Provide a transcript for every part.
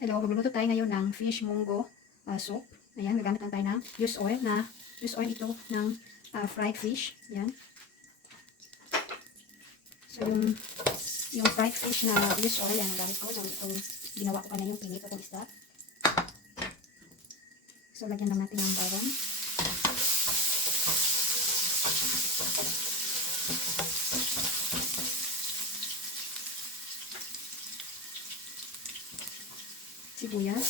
Hello, magluluto tayo ngayon ng fish munggo soup. Ayan, gagamit lang tayo ng used oil ito ng fried fish. Ayan. So, yung fried fish na used oil, yan ang gamit ko. So, itong ginawa ko pa na yung pinito itong isda. So, lagyan lang natin ng bawang. Sibuyas.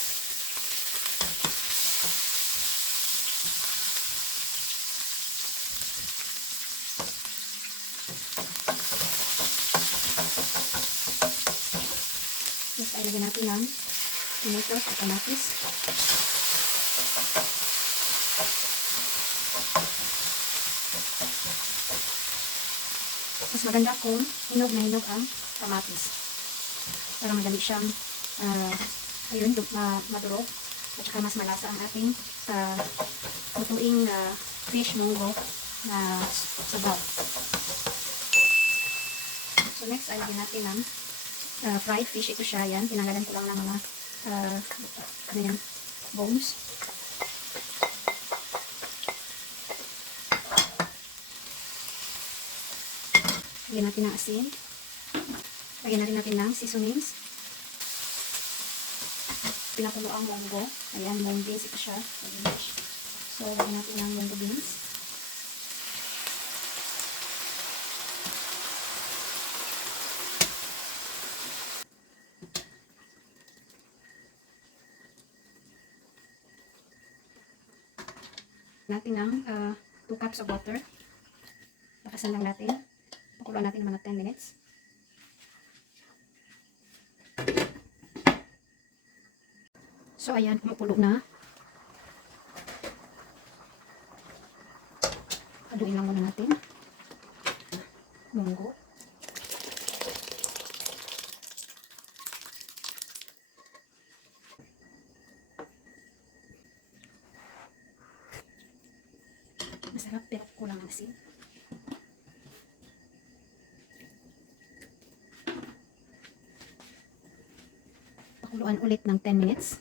Tapos ay lagyan natin ng tomatoes at kamatis. Mas maganda kung hinog na hinog ang kamatis para madali siyang ayun, madurog at saka mas malasa ang ating lutuing fish munggo na sabaw. So next, ay lagyan natin ng fried fish. Ito siya, yan. Tinanggalan ko lang ng mga bones. Lagyan natin ng asin. Lagyan natin ng seasonings. Pinakulo ang munggo. Ayan, munggo beans. Ito siya. So, lagyan natin ng munggo beans. Natin ng 2 cups of water. Lakasan lang natin. Pakuluan natin ng mga 10 minutes. So, ayan, kumukulo na. Haluin lang muna natin. Munggo. Masarap pero kulang ang asin. Pakuluan ulit ng 10 minutes.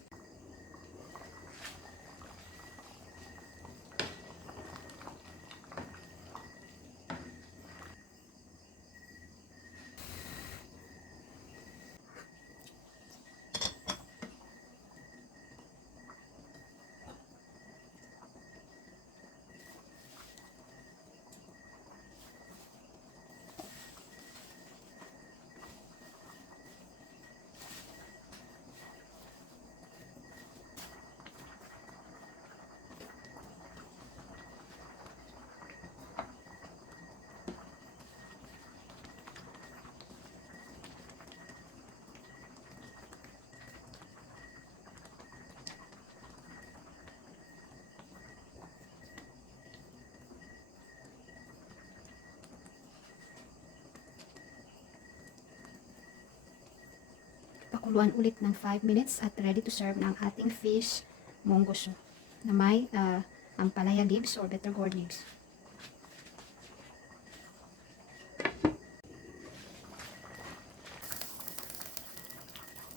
Pakuluan ulit ng 5 minutes at ready to serve na ang ating fish munggo soup na may ampalaya leaves or bitter gourd leaves.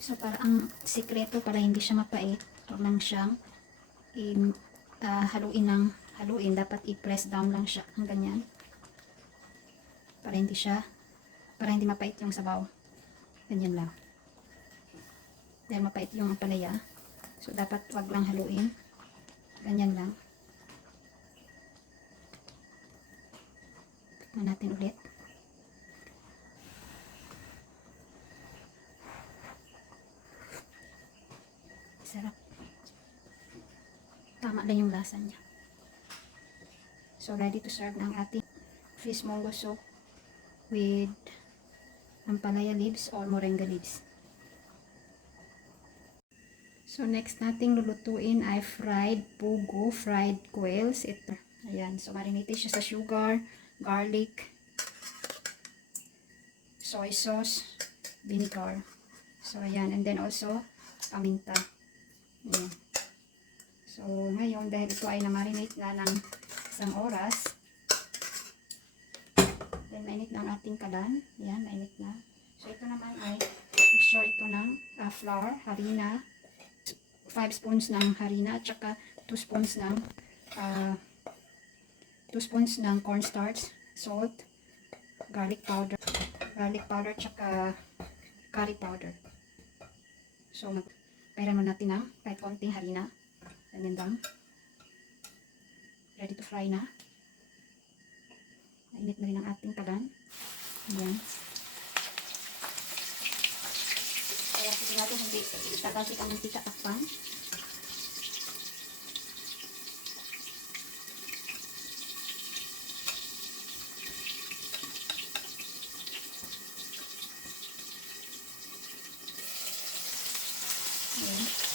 So, para ang sikreto para hindi siya mapait, huwag lang siyang haluin ng haluin. Dapat i-press down lang siya ng ganyan. Para hindi mapait yung sabaw. Ganyan lang. Dahil mapait yung ampalaya. So, dapat wag lang haluin. Ganyan lang. Tignan natin ulit. Sarap. Tama lang yung lasa niya. So, ready to serve ng ating fish munggo soup with ampalaya leaves or moringa leaves. So, next nating lulutuin ay fried pugo, fried quails. Ito. Ayan. So, marinated siya sa sugar, garlic, soy sauce, vinegar. So, ayan. And then also, paminta. Ayan. So, ngayon, dahil ito ay na-marinate na ng isang oras, then mainit na ang ating kalan. Ayan, mainit na. So, ito naman ay mixture ito ng flour, harina, 5 spoons ng harina at saka 2 spoons ng 2 spoons ng cornstarch, salt, garlic powder, tsaka curry powder. So, pairan mo natin ng kahit konting harina. Ganyan lang. Ready to fry na. Mainit na rin ang ating talan. Ayan. Kaya sigurado hindi tatalsik ang mantika takpan. Ayan.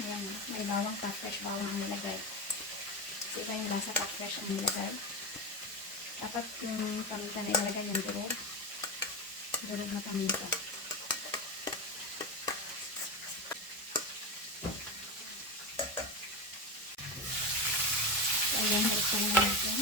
Ayan, may bawang, top fresh bawang ang nilagay. Kasi iba yung lasa top fresh ang nilagay. Dapat yung paminta na ilalagay yung durog. Durog na paminta. So, ayan, halit pa naman natin.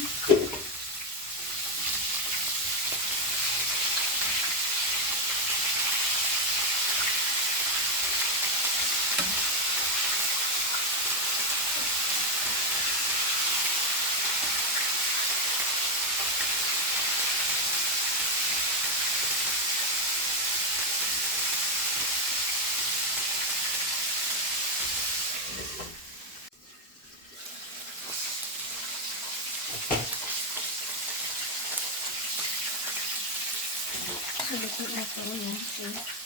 So, luto na ito. Yan. See?